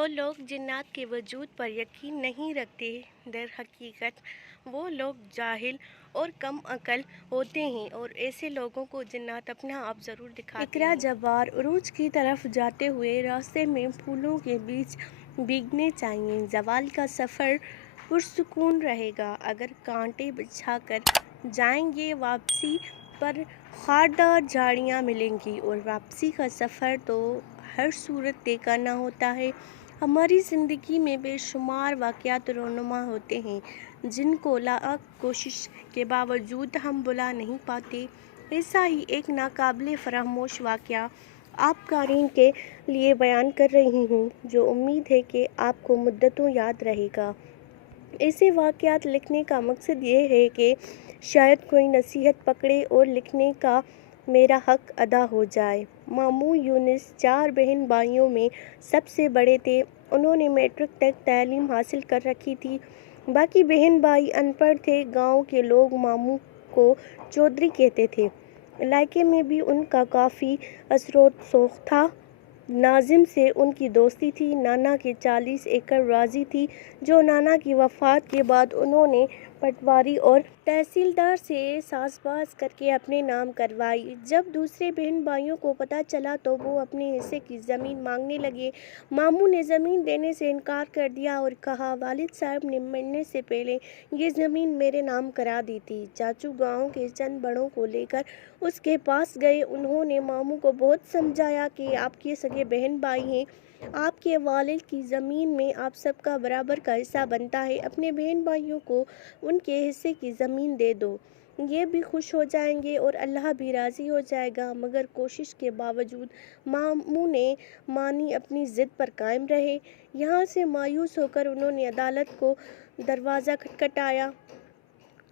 جو لوگ جنات کے وجود پر یقین نہیں رکھتے در حقیقت وہ لوگ جاہل اور کم عقل ہوتے ہیں، اور ایسے لوگوں کو جنات اپنا آپ ضرور دکھاتے ہیں۔ اقرا جبار عروج کی طرف جاتے ہوئے راستے میں پھولوں کے بیچ بھیگنے چاہیے۔ زوال کا سفر پرسکون رہے گا اگر کانٹے بچھا کر جائیں گے، واپسی پر خاردار جھاڑیاں ملیں گی، اور واپسی کا سفر تو ہر صورت طے کرنا ہوتا ہے۔ ہماری زندگی میں بے شمار واقعات رونما ہوتے ہیں جن کو لاکھ کوشش کے باوجود ہم بھلا نہیں پاتے۔ ایسا ہی ایک ناقابل فراموش واقعہ آپ قارئین کے لیے بیان کر رہی ہوں جو امید ہے کہ آپ کو مدتوں یاد رہے گا۔ ایسے واقعات لکھنے کا مقصد یہ ہے کہ شاید کوئی نصیحت پکڑے اور لکھنے کا میرا حق ادا ہو جائے۔ ماموں یونس 4 بہن بھائیوں میں سب سے بڑے تھے۔ انہوں نے میٹرک تک تعلیم حاصل کر رکھی تھی۔ باقی بہن بھائی ان پڑھ تھے۔ گاؤں کے لوگ ماموں کو چودھری کہتے تھے۔ علاقے میں بھی ان کا کافی اثر و رسوخ تھا۔ ناظم سے ان کی دوستی تھی۔ نانا کے 40 ایکڑ راضی تھی جو نانا کی وفات کے بعد انہوں نے پٹواری اور تحصیلدار سے ساز باز کر کے اپنے نام کروائی۔ جب دوسرے بہن بھائیوں کو پتہ چلا تو وہ اپنے حصے کی زمین مانگنے لگے۔ ماموں نے زمین دینے سے انکار کر دیا اور کہا والد صاحب نے مرنے سے پہلے یہ زمین میرے نام کرا دی تھی۔ چاچو گاؤں کے چند بڑوں کو لے کر اس کے پاس گئے۔ انہوں نے ماموں کو بہت سمجھایا کہ آپ کے سگے بہن بھائی ہیں، آپ کے والد کی زمین میں آپ سب کا برابر کا حصہ بنتا ہے، اپنے بہن بھائیوں کو ان کے حصے کی زمین دے دو، یہ بھی خوش ہو جائیں گے اور اللہ بھی راضی ہو جائے گا۔ مگر کوشش کے باوجود ماموں نے مانی اپنی ضد پر قائم رہے۔ یہاں سے مایوس ہو کر انہوں نے عدالت کو دروازہ کھٹکھٹایا۔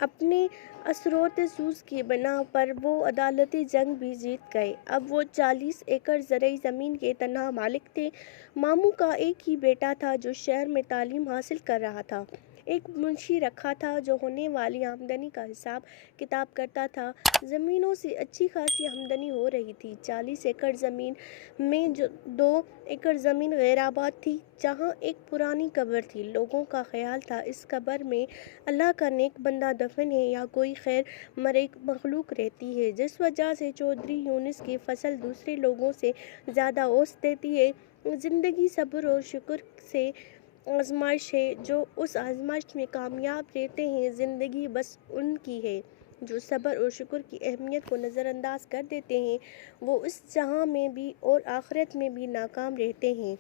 اپنے اثر و رسوخ کی بنا پر وہ عدالتی جنگ بھی جیت گئے۔ اب وہ 40 ایکڑ زرعی زمین کے تنہا مالک تھے۔ ماموں کا ایک ہی بیٹا تھا جو شہر میں تعلیم حاصل کر رہا تھا۔ ایک منشی رکھا تھا جو ہونے والی آمدنی کا حساب کتاب کرتا تھا۔ زمینوں سے اچھی خاصی آمدنی ہو رہی تھی۔ 40 ایکڑ زمین میں 2 ایکڑ زمین غیر آباد تھی جہاں ایک پرانی قبر تھی۔ لوگوں کا خیال تھا اس قبر میں اللہ کا نیک بندہ دفن ہے یا کوئی خیر مرئی مخلوق رہتی ہے، جس وجہ سے چودھری یونس کی فصل دوسرے لوگوں سے زیادہ اوسط دیتی ہے۔ زندگی صبر اور شکر سے آزمائش ہے۔ جو اس آزمائش میں کامیاب رہتے ہیں، زندگی بس ان کی ہے۔ جو صبر اور شکر کی اہمیت کو نظر انداز کر دیتے ہیں وہ اس جہاں میں بھی اور آخرت میں بھی ناکام رہتے ہیں۔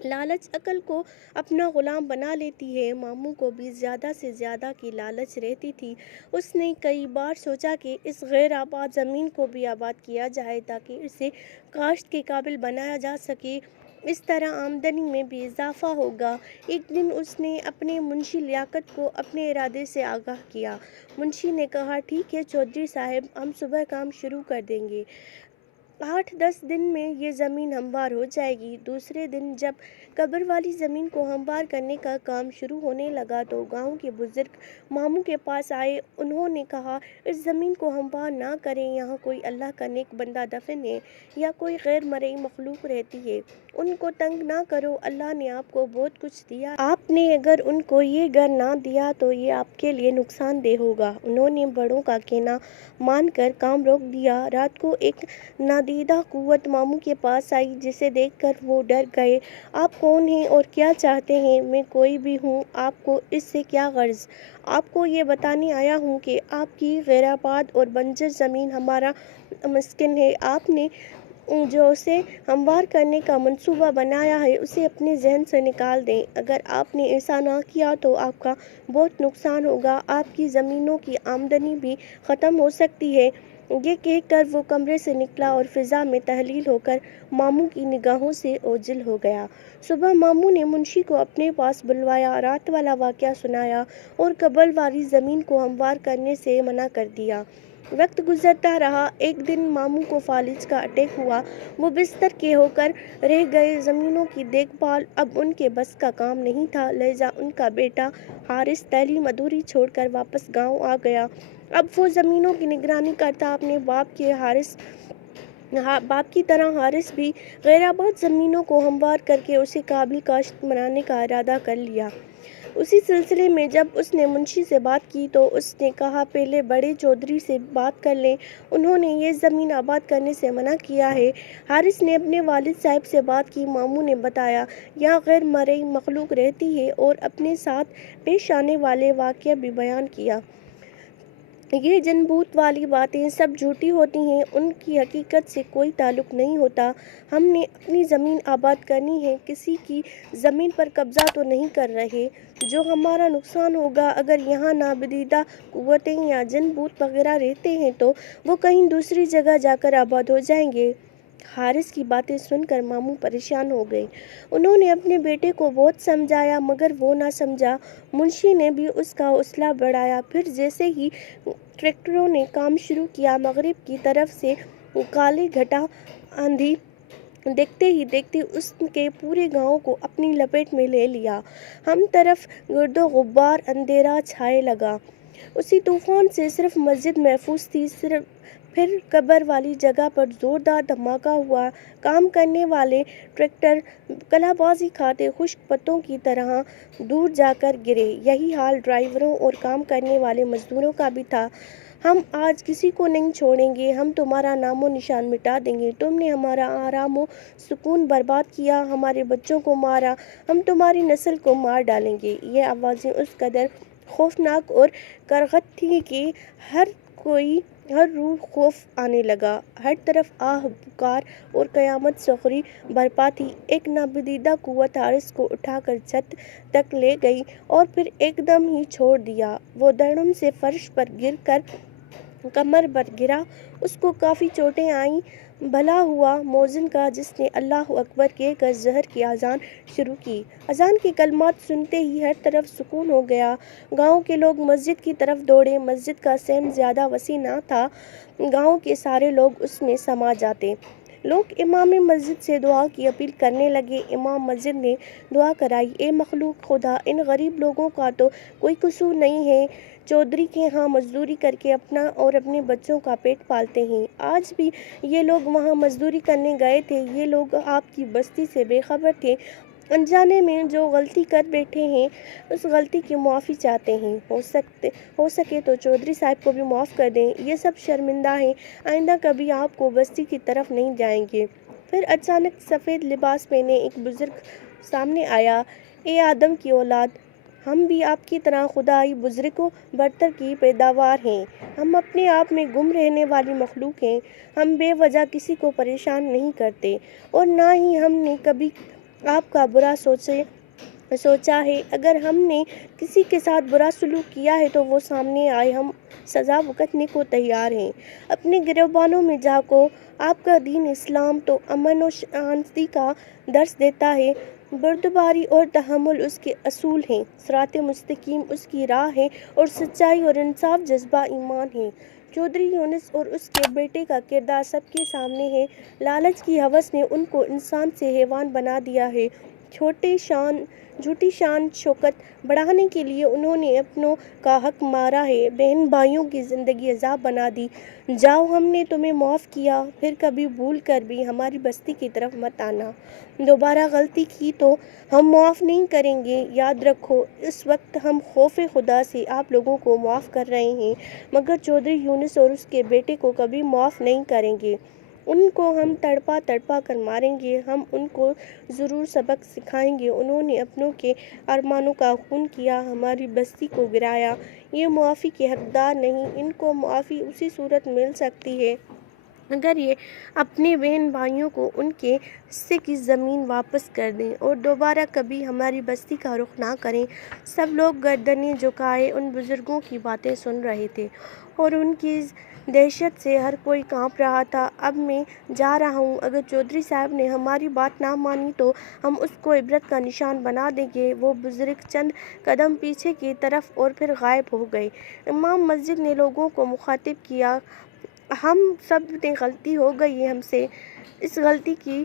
لالچ عقل کو اپنا غلام بنا لیتی ہے۔ ماموں کو بھی زیادہ سے زیادہ کی لالچ رہتی تھی۔ اس نے کئی بار سوچا کہ اس غیر آباد زمین کو بھی آباد کیا جائے تاکہ اسے کاشت کے قابل بنایا جا سکے، اس طرح آمدنی میں بھی اضافہ ہوگا۔ ایک دن اس نے اپنے منشی لیاقت کو اپنے ارادے سے آگاہ کیا۔ منشی نے کہا ٹھیک ہے چودھری صاحب، ہم صبح کام شروع کر دیں گے، 8-10 دن میں یہ زمین ہموار ہو جائے گی۔ دوسرے دن جب قبر والی زمین کو ہموار کرنے کا کام شروع ہونے لگا تو گاؤں کے بزرگ ماموں کے پاس آئے۔ انہوں نے کہا اس زمین کو ہموار نہ کریں، یہاں کوئی اللہ کا نیک بندہ دفن ہے یا کوئی غیر مرئی مخلوق رہتی ہے، ان کو تنگ نہ کرو، اللہ نے آپ کو بہت کچھ دیا ہے، آپ نے اگر ان کو یہ گھر نہ دیا تو یہ آپ کے لیے نقصان دہ ہوگا۔ انہوں نے بڑوں کا کہنا مان کر کام روک دیا۔ رات کو ایک نادیدہ قوت ماموں کے پاس آئی جسے دیکھ کر وہ ڈر گئے۔ آپ کون ہیں اور کیا چاہتے ہیں؟ میں کوئی بھی ہوں، آپ کو اس سے کیا غرض؟ آپ کو یہ بتانے آیا ہوں کہ آپ کی غیر آباد اور بنجر زمین ہمارا مسکن ہے، آپ نے جو اسے ہموار کرنے کا منصوبہ بنایا ہے اسے اپنے ذہن سے نکال دیں۔ اگر آپ نے ایسا نہ کیا تو آپ کا بہت نقصان ہوگا، آپ کی زمینوں کی آمدنی بھی ختم ہو سکتی ہے۔ یہ کہہ کر وہ کمرے سے نکلا اور فضا میں تحلیل ہو کر ماموں کی نگاہوں سے اوجھل ہو گیا۔ صبح ماموں نے منشی کو اپنے پاس بلوایا، رات والا واقعہ سنایا اور قبر والی زمین کو ہموار کرنے سے منع کر دیا۔ وقت گزرتا رہا۔ ایک دن ماموں کو فالج کا اٹیک ہوا۔ وہ بستر کے ہو کر رہ گئے۔ زمینوں کی دیکھ بھال اب ان کے بس کا کام نہیں تھا، لہٰذا ان کا بیٹا حارث تعلیم ادھوری چھوڑ کر واپس گاؤں آ گیا۔ اب وہ زمینوں کی نگرانی کرتا۔ اپنے باپ کے حارث باپ کی طرح حارث بھی غیر آباد زمینوں کو ہموار کر کے اسے قابل کاشت بنانے کا ارادہ کر لیا۔ اسی سلسلے میں جب اس نے منشی سے بات کی تو اس نے کہا پہلے بڑے چودھری سے بات کر لیں، انہوں نے یہ زمین آباد کرنے سے منع کیا ہے۔ حارث نے اپنے والد صاحب سے بات کی، ماموں نے بتایا یہاں غیر مرئی مخلوق رہتی ہے اور اپنے ساتھ پیش آنے والے واقعہ بھی بیان کیا۔ یہ جن بھوت والی باتیں سب جھوٹی ہوتی ہیں، ان کی حقیقت سے کوئی تعلق نہیں ہوتا۔ ہم نے اپنی زمین آباد کرنی ہے، کسی کی زمین پر قبضہ تو نہیں کر رہے۔ جو ہمارا نقصان ہوگا، اگر یہاں نابدیدہ قوتیں یا جن بھوت وغیرہ رہتے ہیں تو وہ کہیں دوسری جگہ جا کر آباد ہو جائیں گے۔ حارث کی باتیں سن کر ماموں پریشان ہو گئے۔ انہوں نے اپنے بیٹے کو بہت سمجھایا مگر وہ نہ سمجھا۔ منشی نے بھی اس کا حوصلہ بڑھایا۔ پھر جیسے ہی ٹریکٹروں نے کام شروع کیا، مغرب کی طرف سے کالے گھٹا آندھی دیکھتے ہی دیکھتے اس کے پورے گاؤں کو اپنی لپیٹ میں لے لیا۔ ہم طرف گرد و غبار اندھیرا چھائے لگا۔ اسی طوفان سے صرف مسجد محفوظ تھی۔ پھر قبر والی جگہ پر زوردار دھماکہ ہوا۔ کام کرنے والے ٹریکٹر کلا بازی کھاتے خشک پتوں کی طرح دور جا کر گرے۔ یہی حال ڈرائیوروں اور کام کرنے والے مزدوروں کا بھی تھا۔ ہم آج کسی کو نہیں چھوڑیں گے، ہم تمہارا نام و نشان مٹا دیں گے۔ تم نے ہمارا آرام و سکون برباد کیا، ہمارے بچوں کو مارا، ہم تمہاری نسل کو مار ڈالیں گے۔ یہ آوازیں اس قدر خوفناک اور کرغت تھیں کہ ہر روح خوف آنے لگا۔ ہر طرف آہ پکار اور قیامت سوری برپا تھی۔ ایک نابدیدہ قوت حارث کو اٹھا کر چھت تک لے گئی اور پھر ایک دم ہی چھوڑ دیا۔ وہ دھڑام سے فرش پر گر کر کمر پر گرا۔ اس کو کافی چوٹیں آئیں۔ بھلا ہوا مؤذن کا جس نے اللہ اکبر کہہ کر ظہر کی اذان شروع کی۔ اذان کے کلمات سنتے ہی ہر طرف سکون ہو گیا۔ گاؤں کے لوگ مسجد کی طرف دوڑے۔ مسجد کا صحن زیادہ وسیع نہ تھا، گاؤں کے سارے لوگ اس میں سما جاتے۔ لوگ امام مسجد سے دعا کی اپیل کرنے لگے۔ امام مسجد نے دعا کرائی، اے مخلوق خدا، ان غریب لوگوں کا تو کوئی قصور نہیں ہے، چودھری کے ہاں مزدوری کر کے اپنا اور اپنے بچوں کا پیٹ پالتے ہیں۔ آج بھی یہ لوگ وہاں مزدوری کرنے گئے تھے۔ یہ لوگ آپ کی بستی سے بے خبر تھے، انجانے میں جو غلطی کر بیٹھے ہیں اس غلطی کی معافی چاہتے ہیں۔ ہو سکے تو چودھری صاحب کو بھی معاف کر دیں، یہ سب شرمندہ ہیں، آئندہ کبھی آپ کو بستی کی طرف نہیں جائیں گے۔ پھر اچانک سفید لباس پہنے ایک بزرگ سامنے آیا، اے آدم کی اولاد، ہم بھی آپ کی طرح خدائی بزرگ و برتر کی پیداوار ہیں۔ ہم اپنے آپ میں گم رہنے والی مخلوق ہیں۔ ہم بے وجہ کسی کو پریشان نہیں کرتے اور نہ ہی ہم نے کبھی آپ کا برا سوچا ہے۔ اگر ہم نے کسی کے ساتھ برا سلوک کیا ہے تو وہ سامنے آئے، ہم سزا بھگتنے کو تیار ہیں۔ اپنے گریبانوں میں جھانکو، آپ کا دین اسلام تو امن و شانتی کا درس دیتا ہے، بردباری اور تحمل اس کے اصول ہیں، صراط مستقیم اس کی راہ ہے اور سچائی اور انصاف جذبہ ایمان ہے۔ چودھری یونس اور اس کے بیٹے کا کردار سب کے سامنے ہے۔ لالچ کی ہوس نے ان کو انسان سے حیوان بنا دیا ہے۔ جھوٹی شان شوکت بڑھانے کے لیے انہوں نے اپنوں کا حق مارا ہے، بہن بھائیوں کی زندگی عذاب بنا دی۔ جاؤ، ہم نے تمہیں معاف کیا، پھر کبھی بھول کر بھی ہماری بستی کی طرف مت آنا۔ دوبارہ غلطی کی تو ہم معاف نہیں کریں گے۔ یاد رکھو، اس وقت ہم خوف خدا سے آپ لوگوں کو معاف کر رہے ہیں، مگر چودھری یونس اور اس کے بیٹے کو کبھی معاف نہیں کریں گے۔ ان کو ہم تڑپا کر ماریں گے، ہم ان کو ضرور سبق سکھائیں گے۔ انہوں نے اپنوں کے ارمانوں کا خون کیا، ہماری بستی کو گرایا، یہ معافی کے حقدار نہیں۔ ان کو معافی اسی صورت مل سکتی ہے اگر یہ اپنے بہن بھائیوں کو ان کے حصے کی زمین واپس کر دیں اور دوبارہ کبھی ہماری بستی کا رخ نہ کریں۔ سب لوگ گردنیں جھکائے ان بزرگوں کی باتیں سن رہے تھے اور ان کی دہشت سے ہر کوئی کانپ رہا تھا۔ اب میں جا رہا ہوں، اگر چودھری صاحب نے ہماری بات نہ مانی تو ہم اس کو عبرت کا نشان بنا دیں گے۔ وہ بزرگ چند قدم پیچھے کی طرف اور پھر غائب ہو گئے۔ امام مسجد نے لوگوں کو مخاطب کیا، ہم سب نے غلطی ہو گئی ہے ہم سے، اس غلطی کی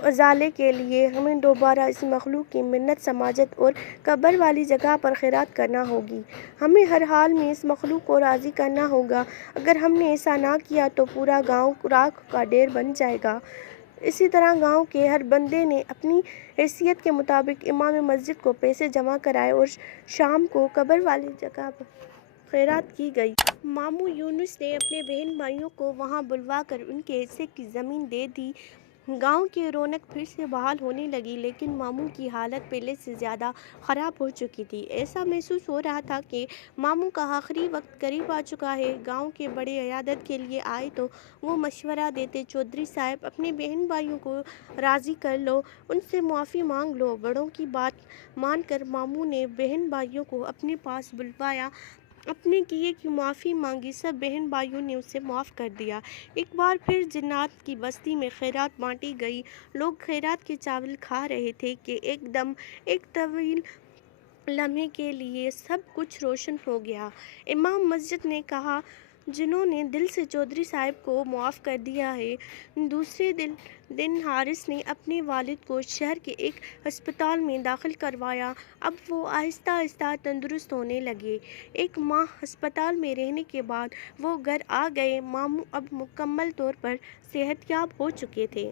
ازالے کے لیے ہمیں دوبارہ اس مخلوق کی منت سماجت اور قبر والی جگہ پر خیرات کرنا ہوگی۔ ہمیں ہر حال میں اس مخلوق کو راضی کرنا ہوگا۔ اگر ہم نے ایسا نہ کیا تو پورا گاؤں راکھ کا ڈھیر بن جائے گا۔ اسی طرح گاؤں کے ہر بندے نے اپنی حیثیت کے مطابق امام مسجد کو پیسے جمع کرائے اور شام کو قبر والی جگہ پر خیرات کی گئی۔ ماموں یونس نے اپنے بہن بھائیوں کو وہاں بلوا کر ان کے حصے کی زمین دے دی۔ گاؤں کی رونق پھر سے بحال ہونے لگی، لیکن ماموں کی حالت پہلے سے زیادہ خراب ہو چکی تھی۔ ایسا محسوس ہو رہا تھا کہ ماموں کا آخری وقت قریب آ چکا ہے۔ گاؤں کے بڑے عیادت کے لیے آئے تو وہ مشورہ دیتے، چودھری صاحب اپنے بہن بھائیوں کو راضی کر لو، ان سے معافی مانگ لو۔ بڑوں کی بات مان کر ماموں نے بہن بھائیوں کو اپنے پاس بلوایا، اپنے کیے کی معافی مانگی۔ سب بہن بھائیوں نے اسے معاف کر دیا۔ ایک بار پھر جنات کی بستی میں خیرات بانٹی گئی۔ لوگ خیرات کے چاول کھا رہے تھے کہ ایک دم ایک طویل لمحے کے لیے سب کچھ روشن ہو گیا۔ امام مسجد نے کہا، جنہوں نے دل سے چودھری صاحب کو معاف کر دیا ہے۔ دوسرے دن حارث نے اپنے والد کو شہر کے ایک ہسپتال میں داخل کروایا۔ اب وہ آہستہ آہستہ تندرست ہونے لگے۔ ایک ماہ ہسپتال میں رہنے کے بعد وہ گھر آ گئے۔ ماموں اب مکمل طور پر صحت یاب ہو چکے تھے۔